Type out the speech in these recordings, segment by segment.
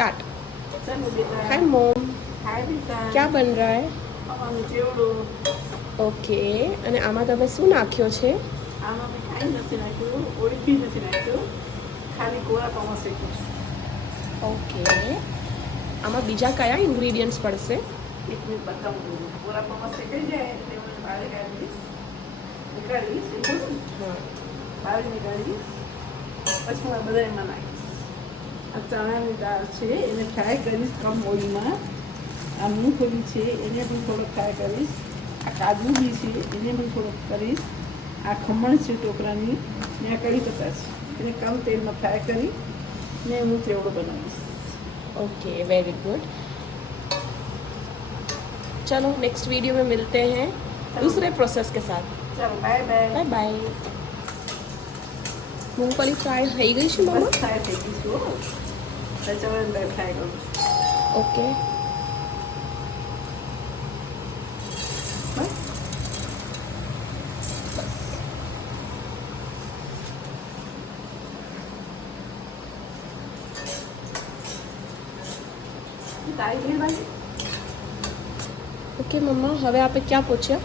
Start. चलो बेटा। Hi mom, हाय बेटा। क्या बन रहा है? ચેવડો. ઓકે, અને આમાં તમે શું નાખ્યો છે? આમાં મેં કાંઈ નથી નાખ્યું, ઓઇલ બી નથી નાખ્યું, ખાલી કોરા પાઉં શેક્યું છે. ઓકે, આમાં બીજા કયા ઇન્ગ્રેડિયન્ટ્સ પડશે? એક મિનિટ બતાવું છું. કોરા પાઉં શેકાઈ જાય એટલે હું બહાર કાઢીશ, હા, બહાર નીકાળીશ, પછી હું આ બધા એમાં નાખીશ. આ ચણાની દાળ છે એને ફ્રાય કરીશ કમ ઓઇલમાં. આ મૂંગફળી છે એને પણ થોડોક ફ્રાય કરીશ. આ કાજુ બી છે એને પણ થોડોક કરીશ. આ ખમણ છે ટોકરાની ને આ કઢી પત્તા છે એને કમ તેલમાં ફ્રાય કરી ને હું ચેવડો બનાવીશ. Okay, very good. चलो नेक्स्ट वीडियो में मिलते हैं दूसरे प्रोसेस के साथ। ચાલો બાય બાય. Bye bye. मूंगफली फ्राई થઈ ગઈ છે મમ્મા? બસ ફ્રાય થઈ ગઈ છું. ચવણ ફ્રાય કરું છું. ઓકે, બસ તારી ઘેર બાજુ ઓકે મમ્મા, હવે આપે ક્યાં પૂછ્યા?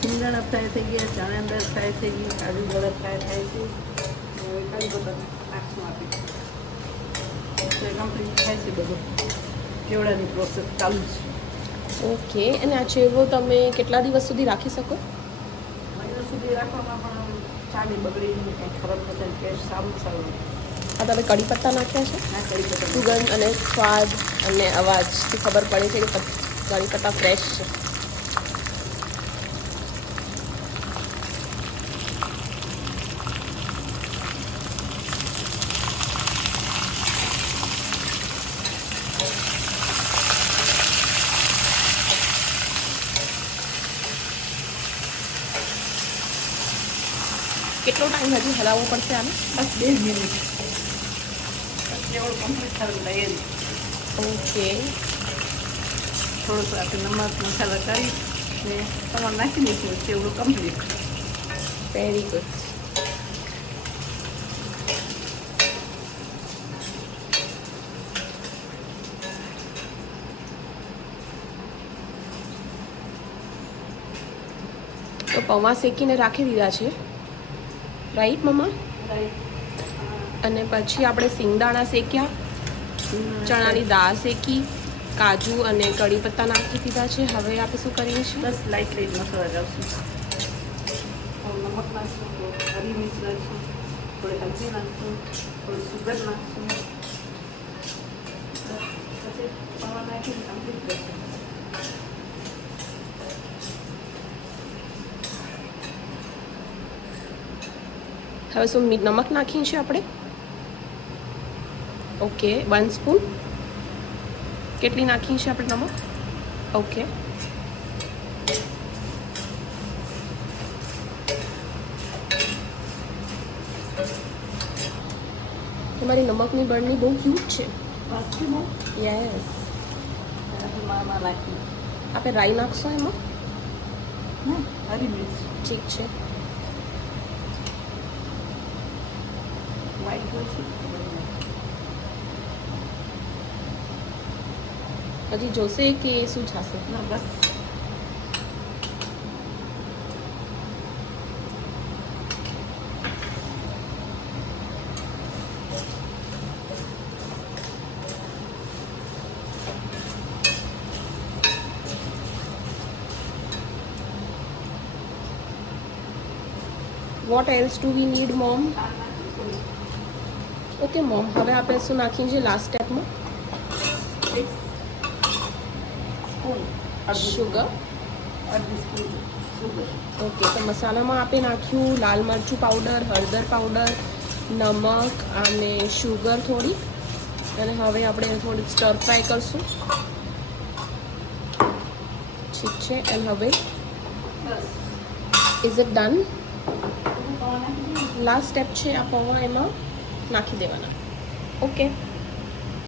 સિંગદાણા ફ્રાય થઈ ગયા, ચણા દાળ ફ્રાય થઈ ગઈ, કાજુ ગળા ફ્રાય થાય છે. હવે કાજુ બટર નાખશું આપી તો કમ્પ્લીટ થાય છે બધું. કેવડાની પ્રોસેસ ચાલુ છે. ઓકે, અને આ ચેવડો તમે કેટલા દિવસ સુધી રાખી શકો? મહિનો સુધી રાખવામાં પણ ચાલે, બગડી કંઈ ખરાબ ન થાય, ટેસ્ટ સારું સારું. આ તમે કઢી પત્તા નાખ્યા છે? ના કરી પતા સુગંધ અને સ્વાદ અને અવાજથી ખબર પડે છે કે કઢી પત્તા ફ્રેશ છે. કેટલો ટાઈમ હજી હલાવવો પડશે આને? બસ 2 મિનિટ. બસ કેવડું કમ્પ્લીટ થયું તૈયારી. ઓકે, થોડુંક આપણે નમક મસાલા કરી ને તમારે નાખી દઈશું કેવડું કમ્પ્લીટ. Very good. તો પૌવા શેકીને રાખી દીધા છે, રાઈટ મમ્મા? અને પછી આપણે સિંગદાણા શેક્યા, ચણાની દાળ શેકી, કાજુ અને કઢી પત્તા નાખી દીધા છે। હવે આપણે શું કરીએ છીએ? બસ લાઈટ મસાલા જાવશું. નમક નાખશું, હરી મિર્ચ નાખશું, થોડી હલ્દી નાખશું, થોડી સુગર નાખશું, પછી પૌવા નાખીને કમ્પ્લીટ કરશું. હવે શું નમક નાખીએ છીએ આપણે? Okay, 1 spoon. કેટલી નાખીએ છીએ આપણે નમક? ઓકે, તમારી નમકની બળની બહુ ક્યુટ છે। બાકી બહુ યસ। મામાં નાખી આપણે રાઈ નાખશો એમાં? હરી મિર્ચ ઠીક છે। વ્હાઈટ હોય છે. હજી જોશે કે શું થશે? ના બસ what else do we need mom? Okay mom, હવે આપણે શું નાખીએ છીએ લાસ્ટ સ્ટેપમાં? શુગર। અડધી સ્પૂન સુગર. ઓકે, તો મસાલામાં આપણે નાખ્યું લાલ મરચું પાવડર, હળદર પાવડર, નમક અને શુગર થોડી, અને હવે આપણે થોડીક સ્ટર ફ્રાય કરશું। ઠીક છે, એન્ડ હવે બસ is it done? Last step છે આ પૌવા એમાં નાખી દેવાના। ઓકે।